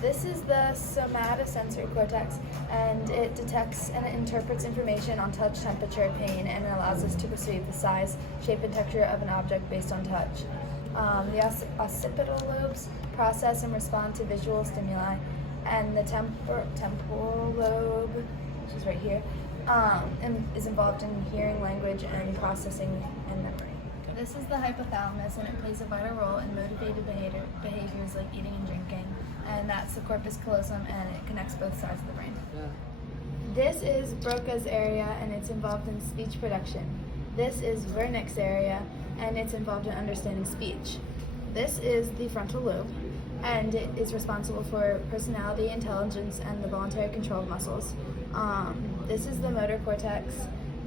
This is the somatosensory cortex, and it detects and interprets information on touch, temperature, pain, and it allows us to perceive the size, shape, and texture of an object based on touch. The occipital lobes process and respond to visual stimuli, and the temporal lobe, which is right here, is involved in hearing, language, and processing and memory. This is the hypothalamus, and it plays a vital role in motivated behaviors like eating and drinking, and that's the corpus callosum, and it connects both sides of the brain. Yeah. This is Broca's area, and it's involved in speech production. This is Wernicke's area, and it's involved in understanding speech. This is the frontal lobe, and it is responsible for personality, intelligence, and the voluntary control of muscles. This is the motor cortex,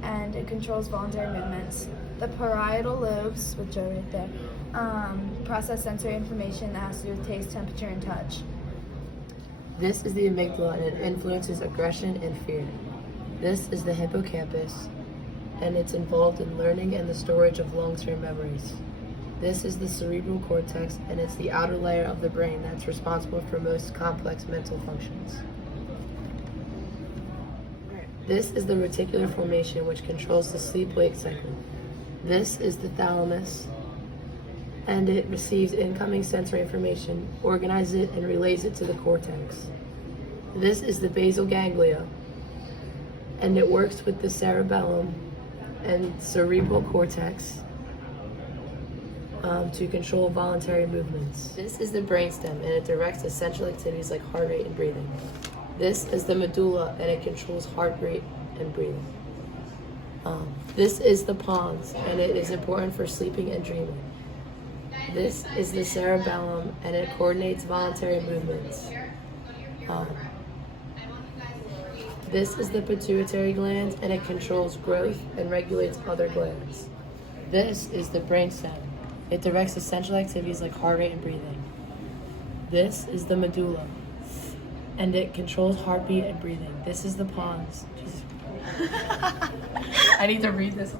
and it controls voluntary movements. The parietal lobes, which are right there, process sensory information that has to do with taste, temperature, and touch. This is the amygdala, and it influences aggression and fear. This is the hippocampus, and it's involved in learning and the storage of long-term memories. This is the cerebral cortex, and it's the outer layer of the brain that's responsible for most complex mental functions. This is the reticular formation, which controls the sleep-wake cycle. This is the thalamus, and it receives incoming sensory information, organizes it, and relays it to the cortex. This is the basal ganglia, and it works with the cerebellum and cerebral cortex to control voluntary movements. This is the brainstem, and it directs essential activities like heart rate and breathing. This is the medulla, and it controls heart rate and breathing. This is the pons, and it is important for sleeping and dreaming. This is the cerebellum, and it coordinates voluntary movements. This is the pituitary gland, and it controls growth and regulates other glands. This is the brainstem. It directs essential activities like heart rate and breathing. This is the medulla, and it controls heartbeat and breathing. This is the pons. I need to read this.